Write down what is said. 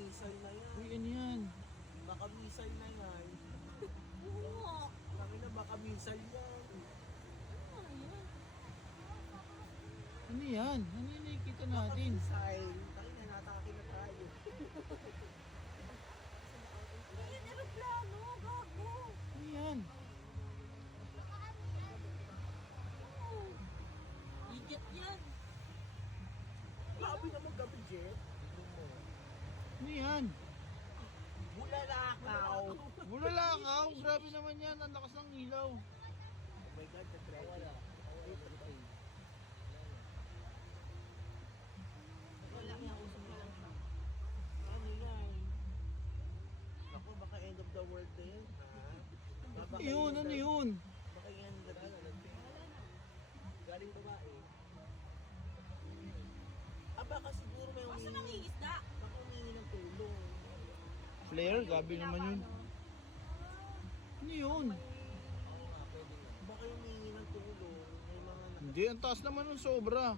missile na yan. Uy, ano yan? Baka missile na yan. Oo. Kami na baka missile yan. Ano yan? Ano yung nakikita Baka natin? missile. Kami na natakakin na tayo. Yan, aeroplano. Gago. Ano yan? Idiot yan. Grabe naman gabi, Jet. Ano yan? Bulalakaw. Bulalakaw? Grabe naman yan. Ang lakas ng ilaw. Oh my God, wala. Wala niya usap na lang siya. Ano yan? Ako, baka end of the world na yan, ha? Baka Yun, ano yun? Baka yan galing babae. Baka siguro may Basta humingi. nangingisda. Baka humingi ng tulong. Flare? Grabe naman yun. Ano yun? Baka humingi ng tulong. May mga Hindi, ang taas naman ng sobra.